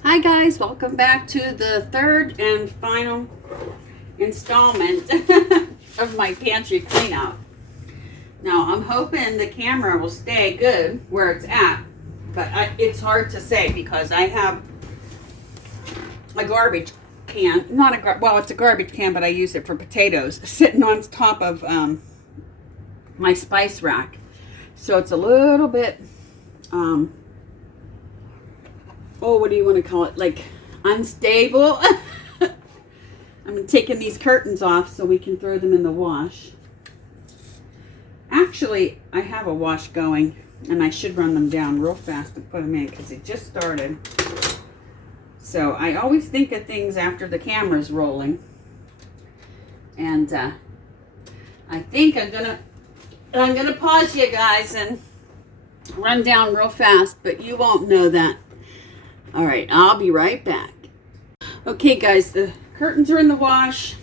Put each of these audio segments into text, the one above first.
Hi guys, welcome back to the third and final installment of my pantry cleanout. Now I'm hoping the camera will stay good where it's at, but it's hard to say because I have a garbage can, it's a garbage can, but I use it for potatoes, sitting on top of my spice rack. So it's a little bit what do you want to call it? Like unstable. I'm taking these curtains off so we can throw them in the wash. Actually, I have a wash going and I should run them down real fast and put them in because it just started. So I always think of things after the camera's rolling. And I think I'm gonna pause you guys and run down real fast, but you won't know that. All right, I'll be right back. Okay, guys, the curtains are in the wash,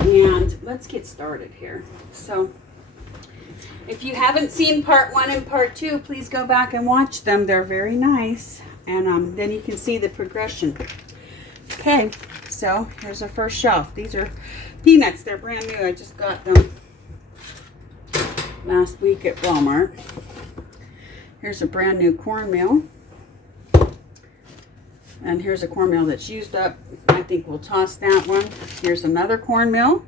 and let's get started here. So, if you haven't seen part 1 and part 2, please go back and watch them. They're very nice, and then you can see the progression. Okay, so here's our first shelf. These are peanuts. They're brand new. I just got them last week at Walmart. Here's a brand new cornmeal. And here's a cornmeal that's used up. I think we'll toss that one. Here's another cornmeal.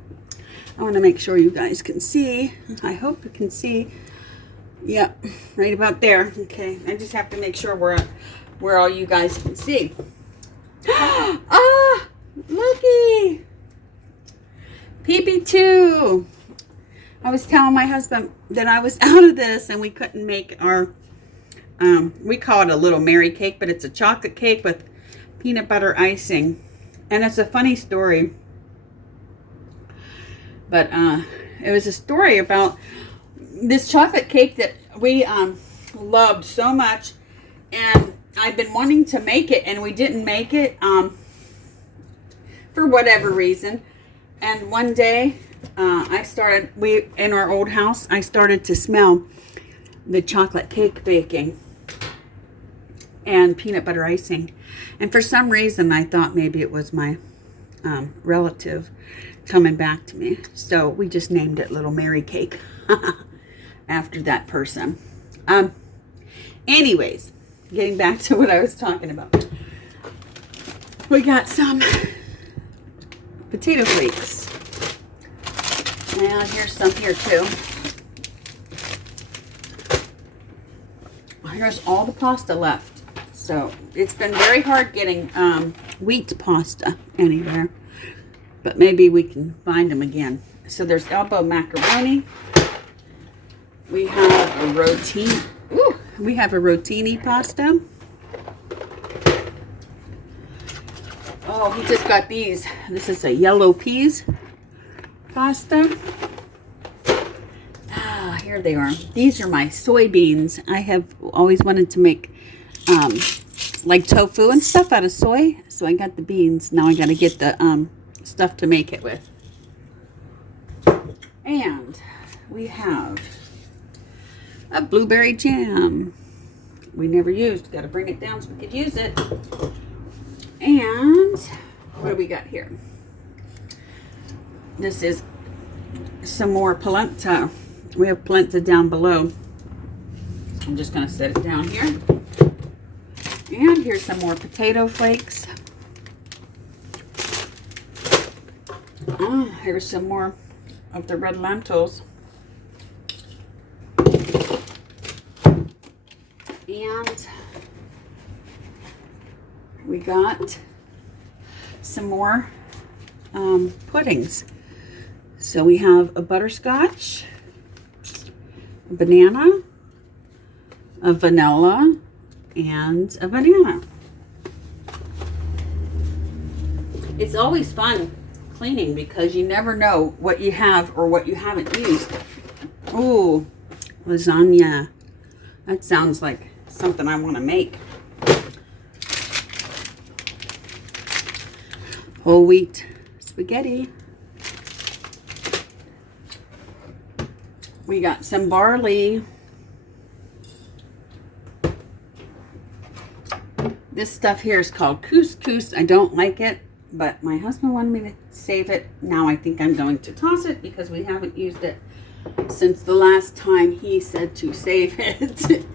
I want to make sure you guys can see. I hope you can see. Yep, right about there. Okay, I just have to make sure where all you guys can see. Ah, looky! PB2. I was telling my husband that I was out of this and we couldn't make our, we call it a little Mary cake, but it's a chocolate cake with peanut butter icing. And it's a funny story. But it was a story about this chocolate cake that we loved so much. And I've been wanting to make it, and we didn't make it for whatever reason. And one day, in our old house, I started to smell the chocolate cake baking and peanut butter icing. And for some reason, I thought maybe it was my relative coming back to me. So we just named it Little Mary Cake after that person. Anyways, getting back to what I was talking about. We got some potato flakes. And here's some here too. Here's all the pasta left. So it's been very hard getting wheat pasta anywhere. But maybe we can find them again. So there's elbow macaroni. We have a rotini. Ooh, we have a rotini pasta. Oh, he just got these. This is a yellow peas pasta. Ah, here they are. These are my soybeans. I have always wanted to make like tofu and stuff out of soy. So I got the beans. Now I got to get the stuff to make it with. And we have a blueberry jam. We never used. Got to bring it down so we could use it. And what do we got here? This is some more polenta. We have polenta down below. I'm just going to set it down here. And here's some more potato flakes. Here's some more of the red lentils. And we got some more puddings. So we have a butterscotch, a banana, a vanilla, and a banana. It's always fun cleaning because you never know what you have or what you haven't used. Ooh, lasagna. That sounds like something I want to make. Whole wheat spaghetti. We got some barley. This stuff here is called couscous. I don't like it, but my husband wanted me to save it. Now I think I'm going to toss it because we haven't used it since the last time he said to save it.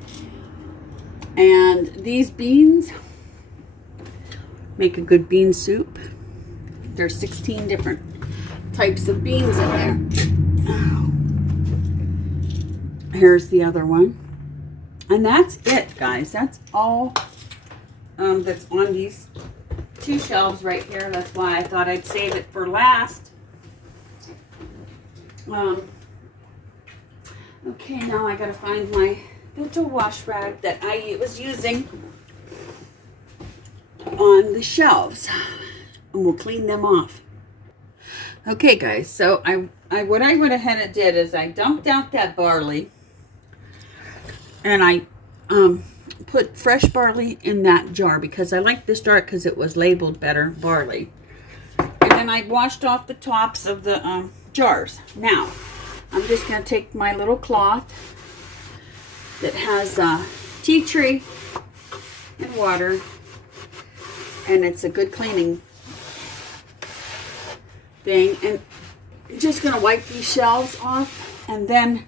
And these beans make a good bean soup. There's 16 different types of beans in there. Here's the other one. And that's it, guys. That's all that's on these 2 shelves right here. That's why I thought I'd save it for last. Okay, now I gotta find my little wash rag that I was using on the shelves, and we'll clean them off. Okay, guys, so what I went ahead and did is I dumped out that barley, and I put fresh barley in that jar because I like this jar because it was labeled better barley. And then I washed off the tops of the jars. Now I'm just going to take my little cloth that has tea tree and water, and it's a good cleaning thing, and I'm just going to wipe these shelves off, and then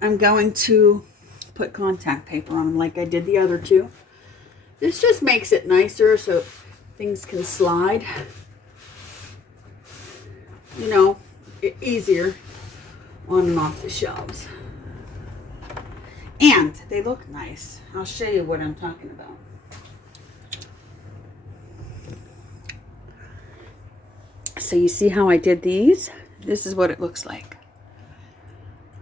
I'm going to put contact paper on them like I did the other 2. This just makes it nicer so things can slide, you know, easier on and off the shelves. And they look nice. I'll show you what I'm talking about. So you see how I did these? This is what it looks like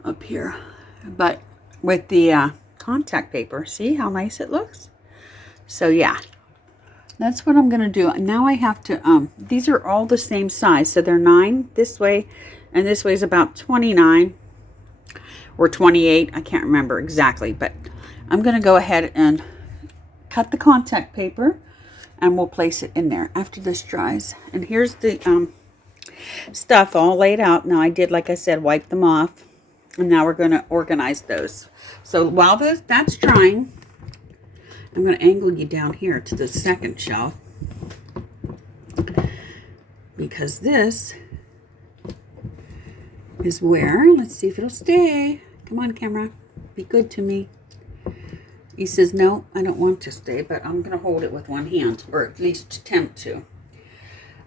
up here. But with the contact paper, see how nice it looks? So yeah, that's what I'm going to do. Now I have to, these are all the same size. So they're 9 this way, and this way is about 29 or 28. I can't remember exactly, but I'm going to go ahead and cut the contact paper, and we'll place it in there after this dries. And here's the stuff all laid out. Now I did, like I said, wipe them off, and now we're going to organize those. So while that's drying, I'm going to angle you down here to the second shelf, because this is where, let's see if it'll stay. Come on, camera, be good to me. He says, no, I don't want to stay, but I'm going to hold it with one hand, or at least attempt to.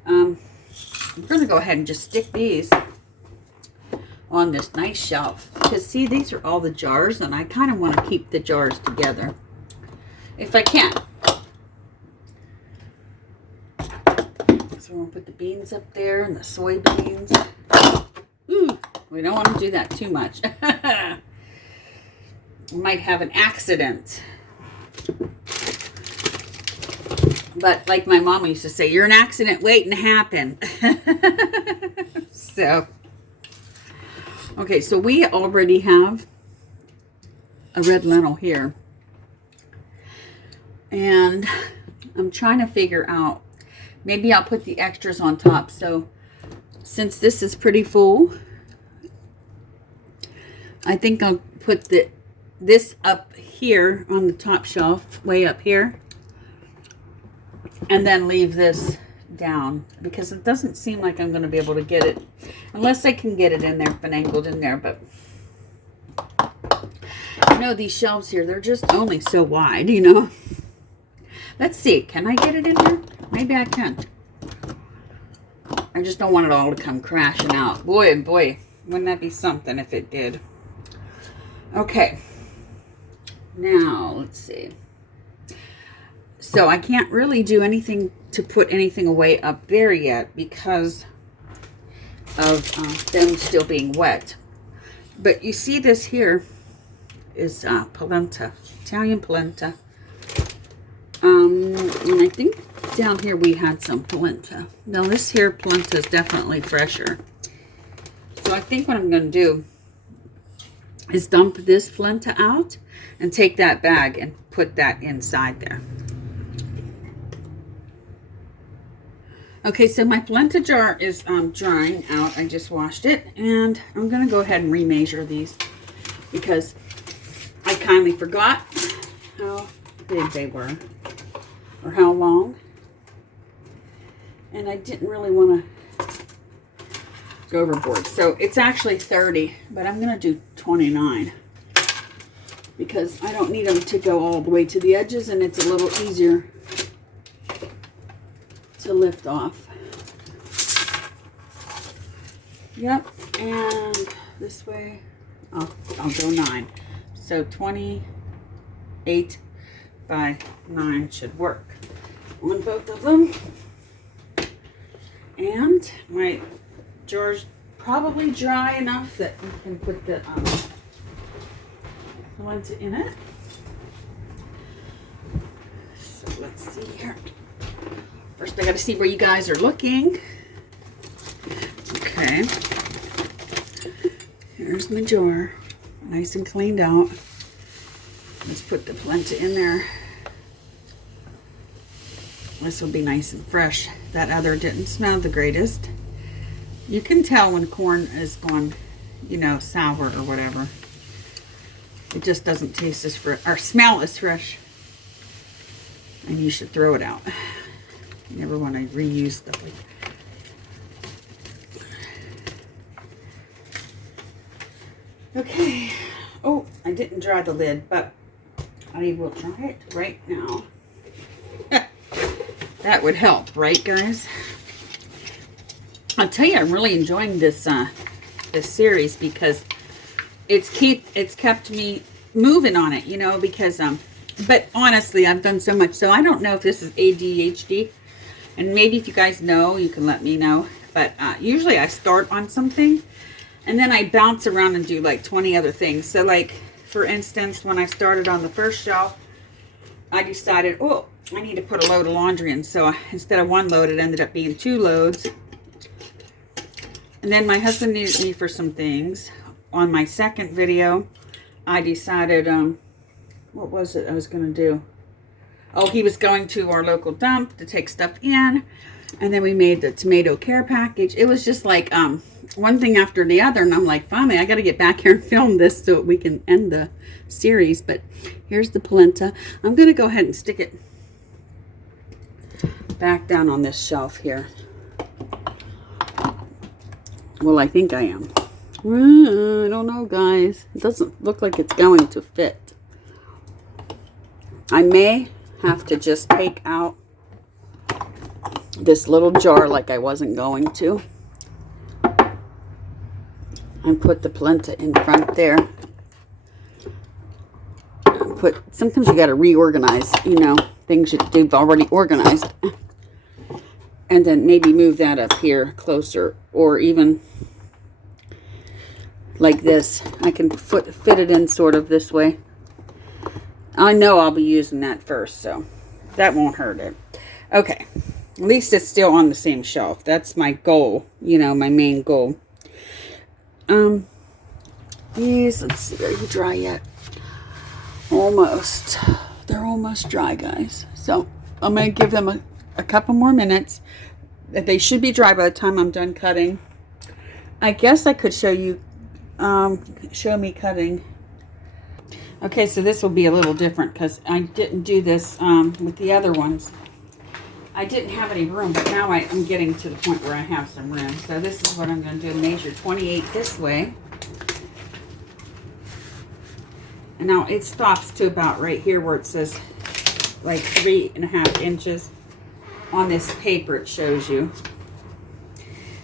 I'm going to go ahead and just stick these on this nice shelf. Because see, these are all the jars, and I kind of want to keep the jars together if I can. So we'll put the beans up there and the soybeans. Ooh, we don't want to do that too much. We might have an accident. But like my mama used to say, you're an accident waiting to happen. So, okay, so we already have a red lentil here. And I'm trying to figure out, maybe I'll put the extras on top. So since this is pretty full, I think I'll put this up here on the top shelf, way up here, and then leave this down, because it doesn't seem like I'm going to be able to get it, unless I can get it in there, finagled in there. But you know, these shelves here, they're just only so wide, you know. Let's see, can I get it in there? Maybe I can. I just don't want it all to come crashing out. Boy, oh boy, wouldn't that be something if it did. Okay, now let's see. So I can't really do anything to put anything away up there yet because of them still being wet. But you see this here is polenta, Italian polenta. And I think down here we had some polenta. Now this here polenta is definitely fresher. So I think what I'm going to do is dump this polenta out and take that bag and put that inside there. Okay, so my polenta jar is drying out. I just washed it, and I'm going to go ahead and remeasure these because I kindly forgot how big they were. or how long. And I didn't really want to go overboard. So it's actually 30, but I'm going to do 29 because I don't need them to go all the way to the edges, and it's a little easier to lift off. Yep, and this way I'll go 9. So 28 by 9 should work on both of them. And my jar's probably dry enough that we can put the lens in it. So let's see here. First I got to see where you guys are looking. Okay. Here's my jar. Nice and cleaned out. Let's put the polenta in there. This will be nice and fresh. That other didn't smell the greatest. You can tell when corn is gone, you know, sour or whatever. It just doesn't taste as fresh or smell as fresh. And you should throw it out. You never want to reuse stuff like that. Okay. Oh, I didn't dry the lid, but I will try it right now. That would help, right, guys? I'll tell you, I'm really enjoying this this series because it's kept me moving on it, you know, because but honestly, I've done so much, so I don't know if this is ADHD, and maybe if you guys know, you can let me know. But usually I start on something and then I bounce around and do like 20 other things. So like, for instance, when I started on the first shelf, I decided, oh, I need to put a load of laundry in. So instead of 1 load, it ended up being 2 loads. And then my husband needed me for some things. On my second video, I decided, what was it I was going to do? Oh, he was going to our local dump to take stuff in. And then we made the tomato care package. It was just like one thing after the other. And I'm like, finally, I got to get back here and film this so we can end the series. But here's the polenta. I'm going to go ahead and stick it back down on this shelf here. Well, I think I am. I don't know, guys. It doesn't look like it's going to fit. I may have to just take out this little jar like I wasn't going to, and put the polenta in front there. Sometimes you got to reorganize, you know, things that you've already organized. And then maybe move that up here closer, or even like this. I can fit it in sort of this way. I know I'll be using that first, so that won't hurt it. Okay, at least it's still on the same shelf. That's my goal, you know, my main goal. These, let's see, are you dry yet? Almost. They're almost dry, guys. So I'm going to give them a couple more minutes. They should be dry by the time I'm done cutting. I guess I could show you, show me cutting. Okay, so this will be a little different because I didn't do this with the other ones. I didn't have any room, but now I'm getting to the point where I have some room. So this is what I'm going to do. Measure 28 this way. And now it stops to about right here where it says like 3.5 inches. On this paper it shows you.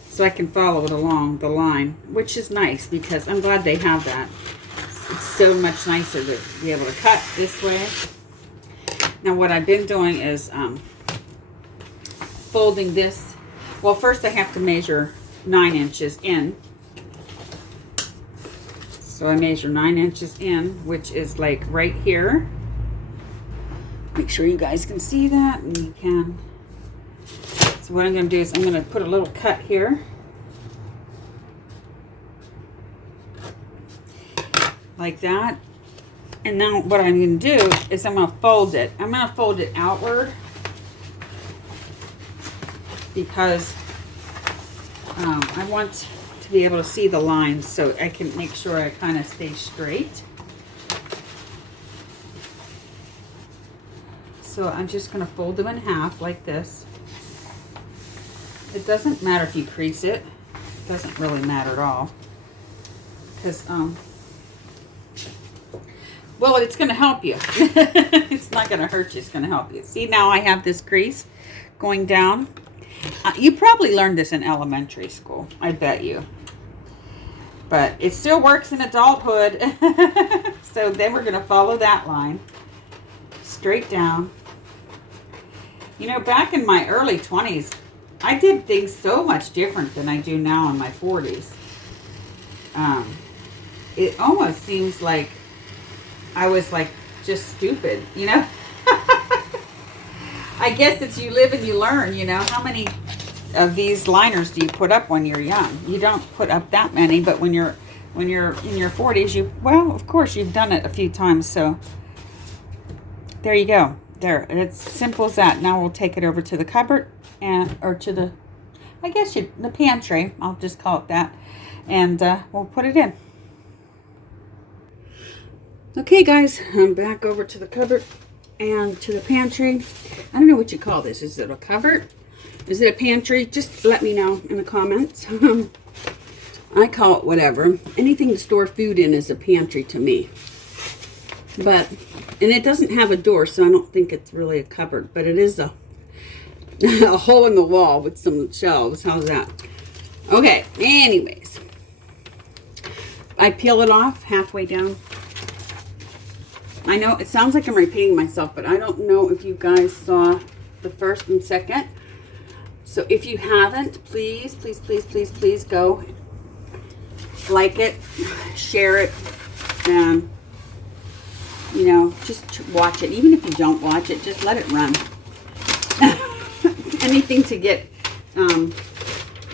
So I can follow it along the line, which is nice because I'm glad they have that. It's so much nicer to be able to cut this way. Now what I've been doing is folding this. Well, first I have to measure 9 inches in. So I measure 9 inches in, which is like right here. Make sure you guys can see that, and you can. So what I'm going to do is I'm going to put a little cut here. Like that. And now what I'm going to do is I'm going to fold it. I'm going to fold it outward because I want to be able to see the lines so I can make sure I kind of stay straight. So I'm just going to fold them in half like this. It doesn't matter if you crease it. It doesn't really matter at all. Because, well, it's going to help you. It's not going to hurt you. It's going to help you. See, now I have this crease going down. You probably learned this in elementary school. I bet you. But it still works in adulthood. So then we're going to follow that line. Straight down. You know, back in my early 20s, I did things so much different than I do now in my 40s. It almost seems like I was like just stupid, you know? I guess it's you live and you learn, you know. How many of these liners do you put up when you're young? You don't put up that many, but when you're in your 40s, well, of course, you've done it a few times, so there you go. There, it's simple as that. Now we'll take it over to the cupboard or to the, I guess the pantry. I'll just call it that, and we'll put it in. Okay, guys, I'm back over to the cupboard and to the pantry. I don't know what you call this. Is it a cupboard? Is it a pantry? Just let me know in the comments. I call it whatever. Anything to store food in is a pantry to me. But, and it doesn't have a door, so I don't think it's really a cupboard. But it is a hole in the wall with some shelves. How's that? Okay, anyways. I peel it off halfway down. I know it sounds like I'm repeating myself, but I don't know if you guys saw the first and second. So if you haven't, please, please, please, please, please go like it, share it, and, you know, just watch it. Even if you don't watch it, just let it run. Anything to get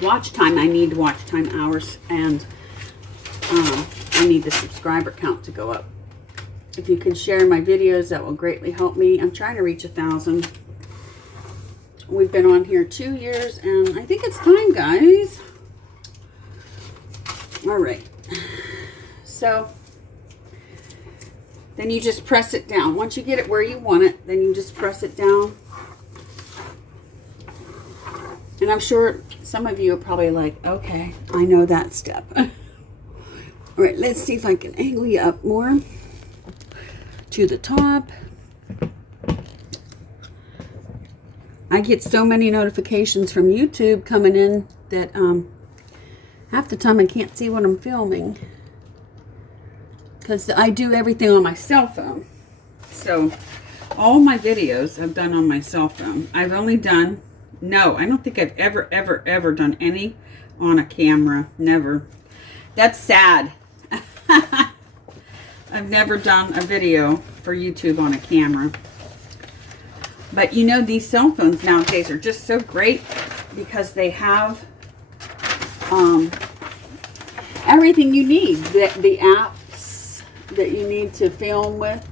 watch time. I need watch time hours, and I need the subscriber count to go up. If you can share my videos, that will greatly help me. I'm trying to reach 1,000. We've been on here 2 years, and I think it's time, guys. All right. So then you just press it down. Once you get it where you want it, then you just press it down. And I'm sure some of you are probably like, okay, I know that step. All right, let's see if I can angle you up more to the top. I get so many notifications from YouTube coming in that half the time I can't see what I'm filming, because I do everything on my cell phone. So all my videos I've done on my cell phone. I've only done, no, I don't think I've ever done any on a camera. Never. That's sad. I've never done a video for YouTube on a camera. But you know, these cell phones nowadays are just so great because they have everything you need. The apps that you need to film with.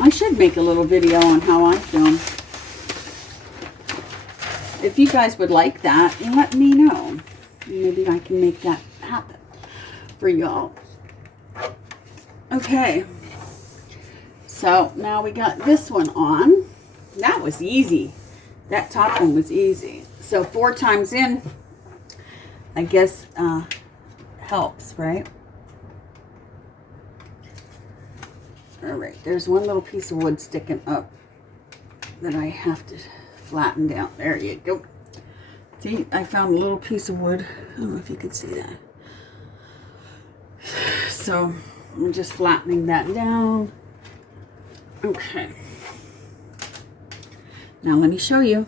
I should make a little video on how I film. If you guys would like that, let me know. Maybe I can make that happen for y'all. Okay. So now we got this one on. That was easy. That top one was easy. So 4 times in, I guess, helps, right? All right, there's one little piece of wood sticking up that I have to flatten down. There you go. See, I found a little piece of wood. I don't know if you could see that. So I'm just flattening that down. Okay. Now let me show you.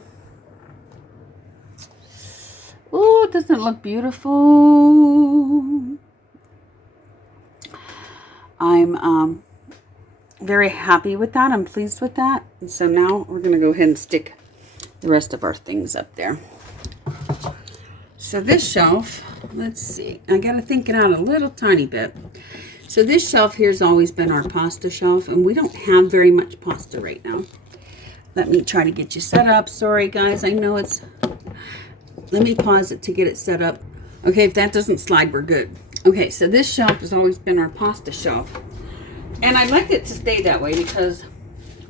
Oh, doesn't it look beautiful? I'm very happy with that. I'm pleased with that. And so now we're going to go ahead and stick the rest of our things up there. So this shelf, let's see. I got to think it out a little tiny bit. So this shelf here has always been our pasta shelf, and we don't have very much pasta right now. Let me try to get you set up. Sorry, guys. I know it's... Let me pause it to get it set up. Okay, if that doesn't slide, we're good. Okay, so this shelf has always been our pasta shelf. And I like it to stay that way because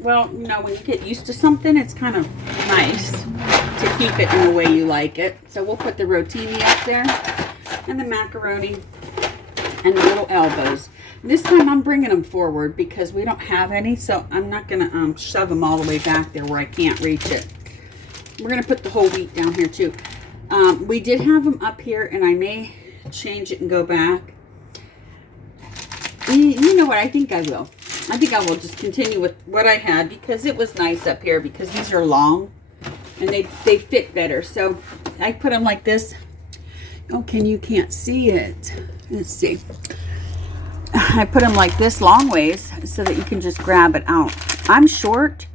Well, you know, when you get used to something, it's kind of nice to keep it in the way you like it. So we'll put the rotini up there and the macaroni and the little elbows. This time I'm bringing them forward because we don't have any, so I'm not going to shove them all the way back there where I can't reach it. We're going to put the whole wheat down here too. We did have them up here, and I may change it and go back. You know what? I think I will. I think I will just continue with what I had because it was nice up here because these are long and they fit better. So I put them like this. Oh, you can't see it. Let's see. I put them like this long ways so that you can just grab it out. I'm short,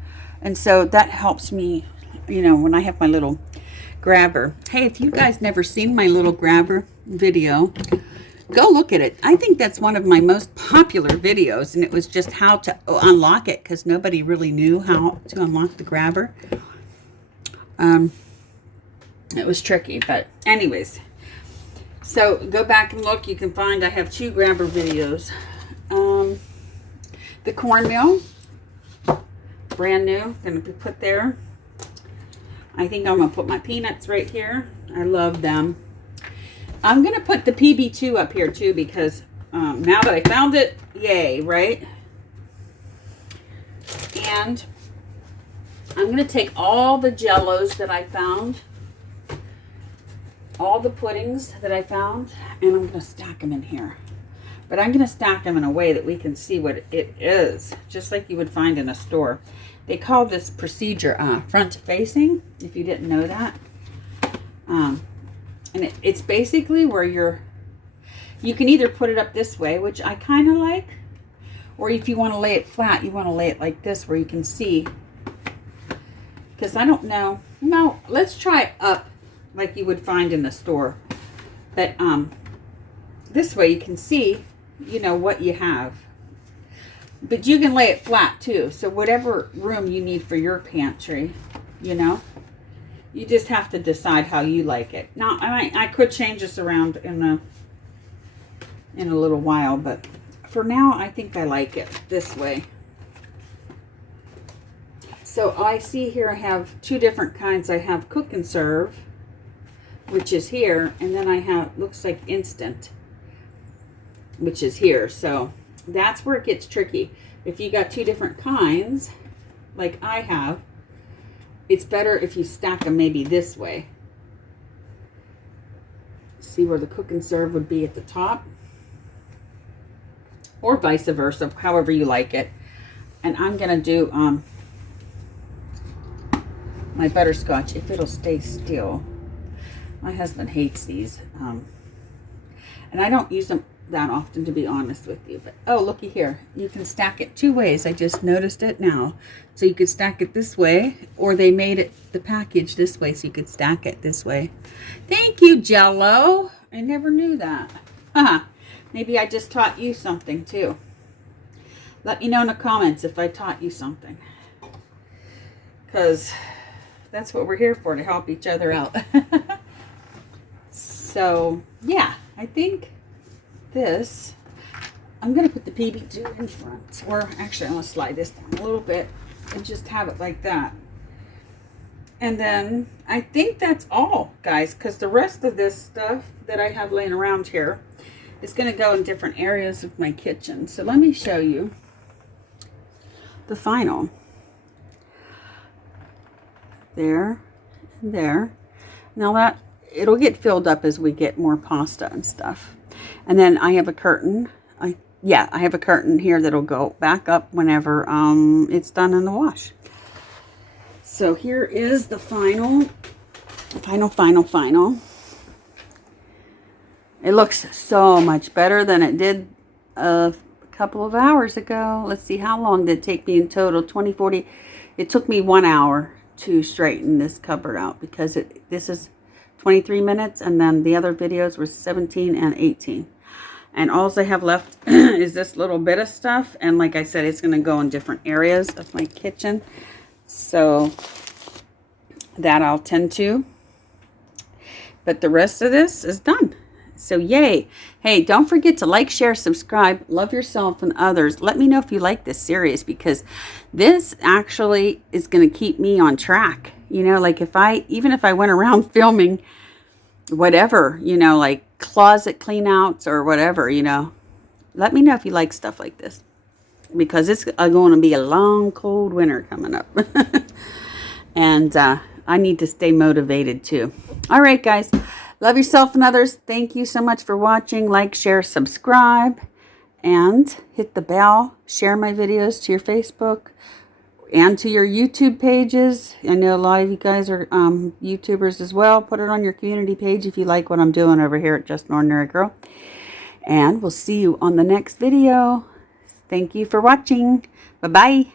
and so that helps me, you know, when I have my little grabber. Hey, if you guys never seen my little grabber video, go look at it. I think that's one of my most popular videos, and it was just how to unlock it because nobody really knew how to unlock the grabber. It was tricky, but anyways. So go back and look. You can find I have 2 grabber videos. The cornmeal, brand new, going to be put there. I think I'm going to put my peanuts right here. I love them. I'm going to put the PB2 up here too because now that I found it, yay, right? And I'm going to take all the jellos that I found, all the puddings that I found, and I'm going to stack them in here. But I'm going to stack them in a way that we can see what it is, just like you would find in a store. They call this procedure front facing, if you didn't know that. And it's basically where you can either put it up this way, which I kind of like, or if you want to lay it flat, you want to lay it like this where you can see. Because I don't know. No, let's try it up like you would find in the store. But this way you can see, you know, what you have. But you can lay it flat too. So whatever room you need for your pantry, you know, you just have to decide how you like it. Now, I could change this around in a little while, but for now, I think I like it this way. So I see here I have 2 different kinds. I have cook and serve, which is here, and then I have, looks like instant, which is here. So that's where it gets tricky. If you got 2 different kinds, like I have, it's better if you stack them maybe this way. See where the cook and serve would be at the top, or vice versa, however you like it. And I'm gonna do my butterscotch, if it'll stay still. My husband hates these, and I don't use them that often, to be honest with you. But oh, looky here, you can stack it 2 ways. I just noticed it now. So you could stack it this way, or they made it the package this way, so you could stack it this way. Thank you, Jello. I never knew that. Maybe I just taught you something too. Let me know in the comments if I taught you something, because that's what we're here for, to help each other out. So yeah, I think this, I'm going to put the PB2 in front, or actually I'm going to slide this down a little bit and just have it like that. And then I think that's all, guys, because the rest of this stuff that I have laying around here is going to go in different areas of my kitchen. So let me show you the final. There and there. Now that it'll get filled up as we get more pasta and stuff. And then I have a curtain. I have a curtain here that'll go back up whenever it's done in the wash. So here is the final. It looks so much better than it did a couple of hours ago. Let's see, how long did it take me in total? 40. It took me 1 hour to straighten this cupboard out because this is 23 minutes, and then the other videos were 17 and 18. And all I have left is this little bit of stuff. And like I said, it's going to go in different areas of my kitchen. So that I'll tend to. But the rest of this is done. So yay. Hey, don't forget to like, share, subscribe, love yourself and others. Let me know if you like this series, because this actually is going to keep me on track. You know, like even if I went around filming whatever, you know, like closet clean outs or whatever, you know, let me know if you like stuff like this, because it's going to be a long, cold winter coming up. And I need to stay motivated too. All right, guys. Love yourself and others. Thank you so much for watching. Like, share, subscribe, and hit the bell. Share my videos to your Facebook and to your YouTube pages. I know a lot of you guys are YouTubers as well. Put it on your community page if you like what I'm doing over here at Just an Ordinary Girl. And we'll see you on the next video. Thank you for watching. Bye-bye.